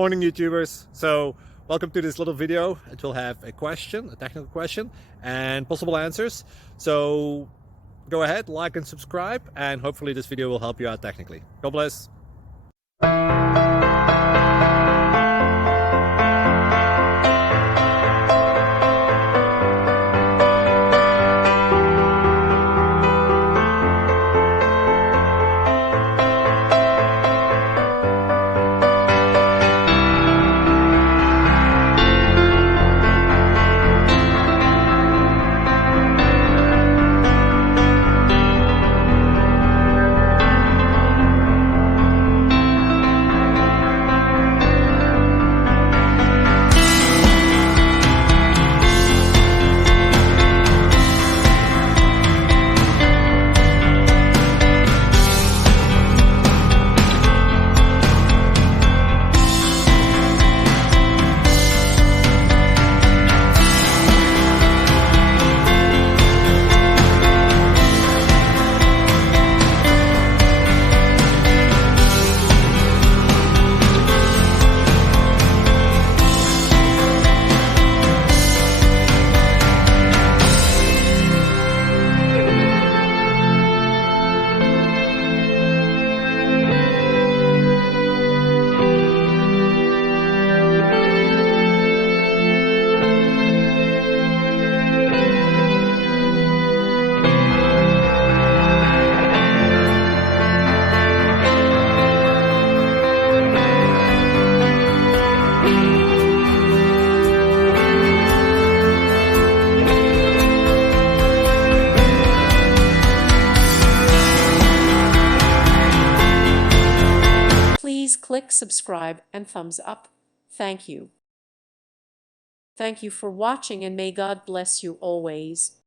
Morning, YouTubers. So welcome to this little video. It will have a question, a technical question, and possible answers. So go ahead, like and subscribe, and hopefully this video will help you out technically. God bless. Please click subscribe and thumbs up. Thank you. Thank you for watching, and may God bless you always.